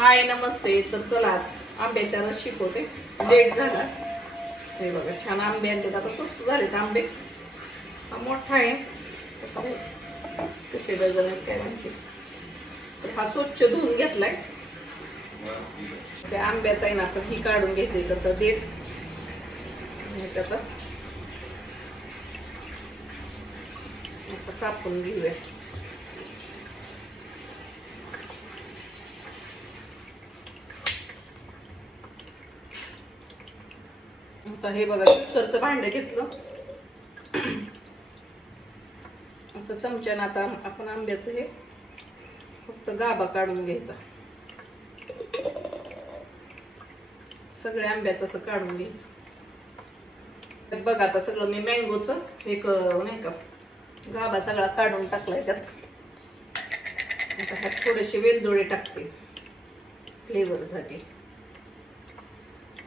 हाय नमस्ते। तर चला आज आंब्याचा रस शिकवते। लेट झाला हे बघा, छान आंबे आणले, आता स्वस्त झालेत आंबे। हा मोठा आहे, कसे डझन आहेत काय माहिती। तर हा स्वच्छ धुवून घेतलाय। त्या आंब्याचा आहे ना, आपण ही काढून घ्यायचं इकडचा देठ, ह्याच्यात असं कापून घेऊया। आता हे बघा, ज्युसरचं भांड घेतलं, असं चमच्यानं आता आपण आंब्याचं हे फक्त गाभा काढून घ्यायचा। सगळ्या आंब्याचं असं काढून घ्यायचं। बघा आता सगळं मी मँगोचं एक नाही का गाभा सगळा काढून टाकलाय त्यात। आता ह्यात थोडेसे वेलदोडे टाकते फ्लेवर साठी।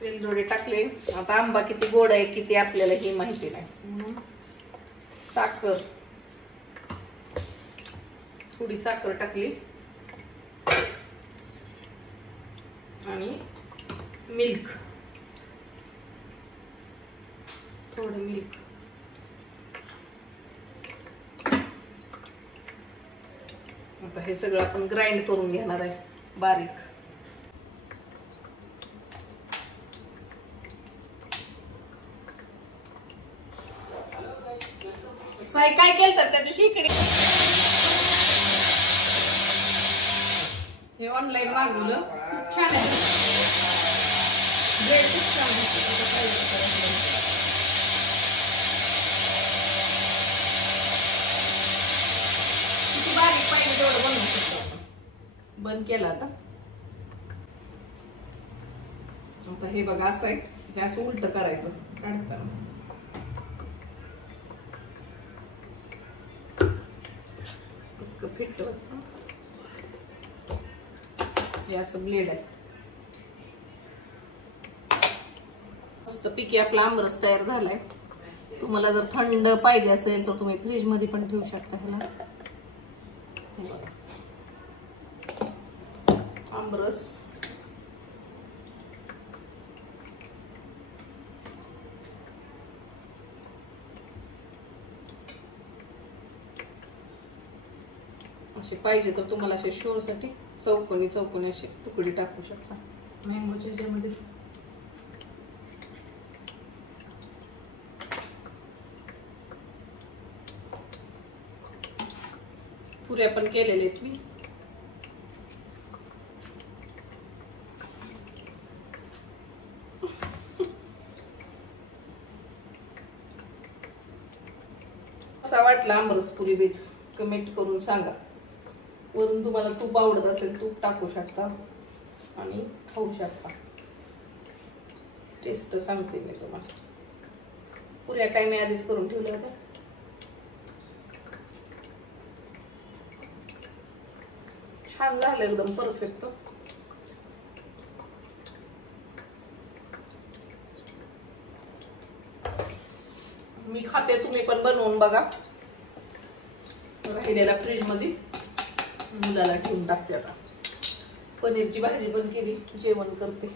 वेलदोडे टाकले। आता आंबा किती गोड आहे किती आपल्याला हे माहिती नाही। साखर, थोडी साखर टाकली आणि मिल्क, थोडं मिल्क। आता हे सगळं आपण ग्राइंड करून घेणार आहे बारीक। साई काय केलं तर त्या दिवशी इकडे हे ऑनलाईन मागवलं, खूप छान आहे ब्रेड, खूप छान आहे। किती बारीक पाहिजे तेवढं बनवू शकतो आपण। बंद केला आता हे बघा, असं आहे, हे असं उलट करायचं काढताना। फिट बसतं हे असं ब्लेड आहे। मस्त पैकी आपला आमरस तयार झालाय। तुम्हाला जर थंड पाहिजे असेल तर तुम्ही फ्रीज मध्ये पण ठेवू शकता ह्याला। आमरस असे पाहिजे तर तुम्हाला असे शोर साठी चौकोनी चौकोनी असे तुकडे टाकू शकता मँगोच्या ह्याच्यामध्ये। पुऱ्या पण केलेले आहेत मी। कसा वाटला आमरस पुरी बीत कमेंट करून सांगा। वरून तुम्हाला तूप आवडत असेल तूप टाकू शकता आणि खाऊ शकता। टेस्ट सांगते मी तुम्हाला। पुऱ्या काय मी आधीच करून ठेवल्या होत्या। छान झालं, एकदम परफेक्ट। मी खाते, तुम्ही पण बनवून बघा। राहिलेला फ्रीज मध्ये मुलाला ठेवून टाकते। आता पनीरची भाजी पण केली, जेवण करते।